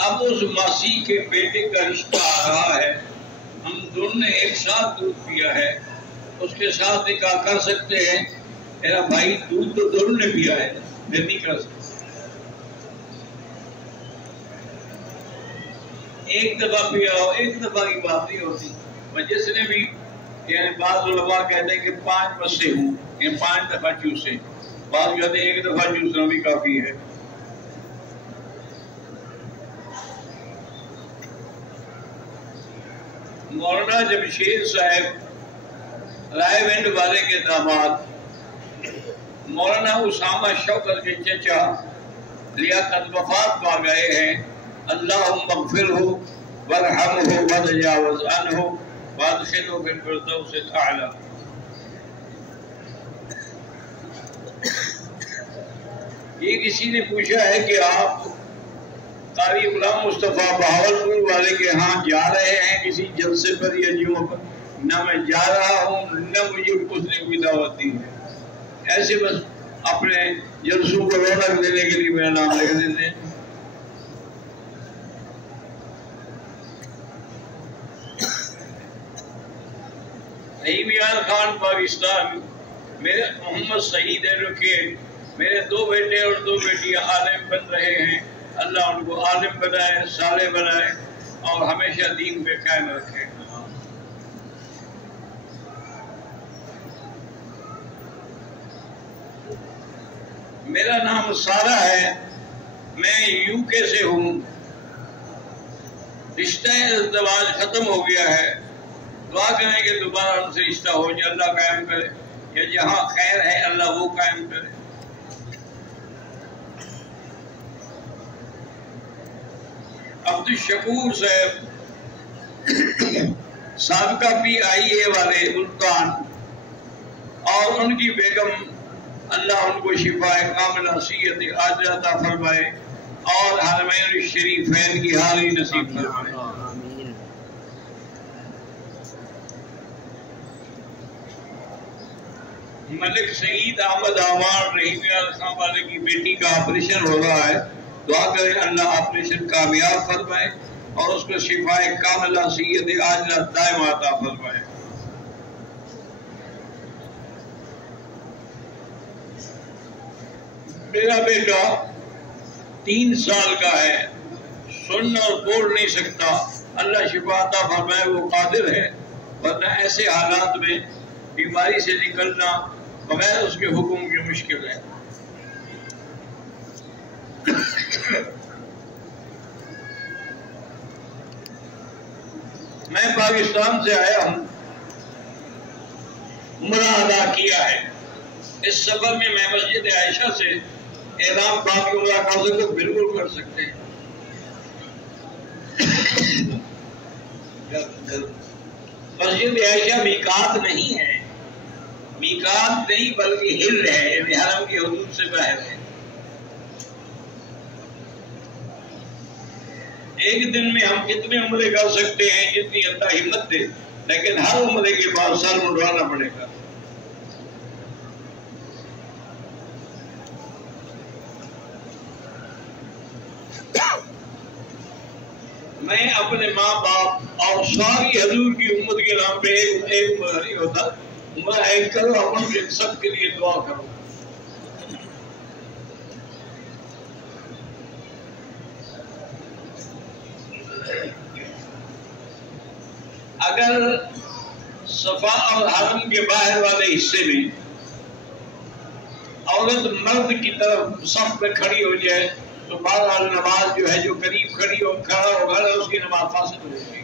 اب اس ماسی کے بیٹے کا رشتہ آ رہا ہے، ہم دونوں نے ایک ساتھ دودھ پیا ہے، اس کے ساتھ نکاح کر سکتے ہیں؟ میرا بھائی دودھ تو دونوں نے پیا ہے، میں نہیں کر سکتا۔ ایک دفعہ پیا ہو، ایک دفعہ کی بات نہیں ہوتی۔ میں جس نے بھی یعنی بعض علماء کہتے ہیں کہ 5 بسے ہوں، یعنی 5 دفعہ چوسے، بعض کہتے ہیں ایک دفعہ چوسنا بھی کافی ہے۔ مولانا جمشید صاحب رائے ونڈ والے کے داماد مولانا اسامہ شوکت کے چچا لیاقت وفات پا گئے ہیں، اللہم اغفرہ وارحمہ وتجاوز عنہ وادخلہ فی الفردوس الاعلی۔ یہ کسی نے پوچھا ہے کہ آپ قاری غلام مصطفیٰ بہاولپور والے کے ہاں جا رہے ہیں کسی جلسے پر یا جمعہ پر؟ نہ میں جا رہا ہوں، نہ مجھے اس نے کوئی دعوت دی ہے، ایسے بس اپنے جلسوں کو رونق دینے کے لیے میرا نام لکھ دیتے ہیں۔ عمران خان پاکستان، میرے محمد سعید رکھے، میرے 2 بیٹے اور 2 بیٹیاں عالم بن رہے ہیں، اللہ ان کو عالم بنائے، صالح بنائے اور ہمیشہ دین پہ قائم رکھے۔ میرا نام سارہ ہے، میں UK سے ہوں، رشتہ ازدواج ختم ہو گیا ہے، دعا کریں کہ دوبارہ ان سے رشتہ ہو جائے، اللہ قائم کرے، یا جہاں خیر ہے اللہ وہ قائم کرے۔ عبدالشکور صاحب سابقہ PIA والے ملتان، اور ان کی بیگم، اللہ ان کو شفاء کاملہ صحت عاجلہ عطا فرمائے اور حرمین الشریفین کی حاضری نصیب فرمائے۔ ملک سعید احمد عمار رحیم خان والے کی بیٹی کا آپریشن ہو رہا ہے، دعا کریں اللہ آپریشن کامیاب فرمائے اور اس کو شفاء کاملہ صحت عاجلہ دائمہ عطا فرمائے۔ میرا بیٹا 3 سال کا ہے، سن اور بول نہیں سکتا، اللہ شفا عطا فرمائے، وہ قادر ہے، ورنہ ایسے حالات میں بیماری سے نکلنا بغیر اس کے حکم کی مشکل ہے۔ میں پاکستان سے آیا ہوں، عمرہ ادا کیا ہے، اس سفر میں میں مسجد عائشہ سے اعلان باقی عمرہ کر سکتے، بالکل کر سکتے ہیں۔ مسجد عائشہ میقات نہیں ہے، میقات نہیں بلکہ حل ہے، یعنی حرم کی حدود سے باہر ہے۔ ایک دن میں ہم کتنے عمرے کر سکتے ہیں جتنی اللہ ہمت دے، لیکن ہر عمرے کے بعد سر منڈوانا پڑے گا۔ میں اپنے ماں باپ اور ساری حضور کی امت کے نام پہ ایک عمرہ نہیں ہوتا، عمرہ ایک کرو، اپن کے سب کے لیے دعا کرو۔ اگر صفا اور حرم کے باہر والے حصے میں عورت مرد کی طرف صف میں کھڑی ہو جائے تو بہرحال نماز جو ہے جو قریب کھڑی ہو کھڑا ہوگا اس کی نماز فاسد ہو جائے گی۔